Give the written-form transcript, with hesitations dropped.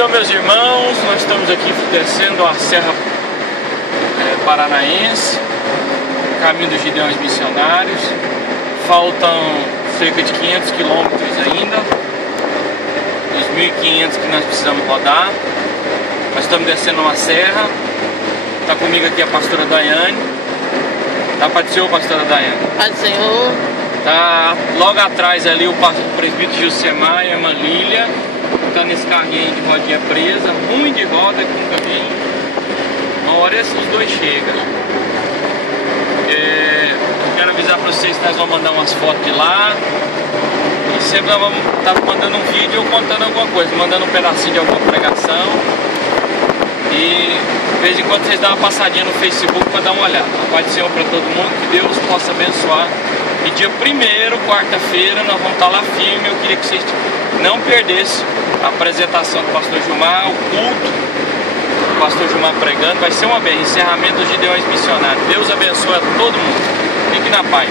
Senhor, meus irmãos, nós estamos aqui descendo a Serra Paranaense, caminho dos Gideões Missionários. Faltam cerca de 500 quilômetros ainda, dos 1.500 que nós precisamos rodar. Nós estamos descendo uma serra. Está comigo aqui a pastora Daiane. Dá para dizer, pastora Daiane? Pai do Senhor. Tá logo atrás ali o presbítero Gilcemar e a irmã Lília. Tá nesse carrinho de rodinha presa, ruim de roda que nunca vi. Uma hora esses dois chegam. Quero avisar para vocês que nós vamos mandar umas fotos de lá. E sempre nós vamos estar mandando um vídeo ou contando alguma coisa, mandando um pedacinho de alguma pregação. E de vez em quando vocês dão uma passadinha no Facebook para dar uma olhada. A paz do Senhor para todo mundo, que Deus possa abençoar. E dia 1º, quarta-feira, nós vamos estar lá firme. Eu queria que vocês não perdessem a apresentação do pastor Gilmar, o culto do pastor Gilmar pregando. Vai ser uma benção, encerramento dos Gideões Missionários. Deus abençoe a todo mundo. Fique na paz.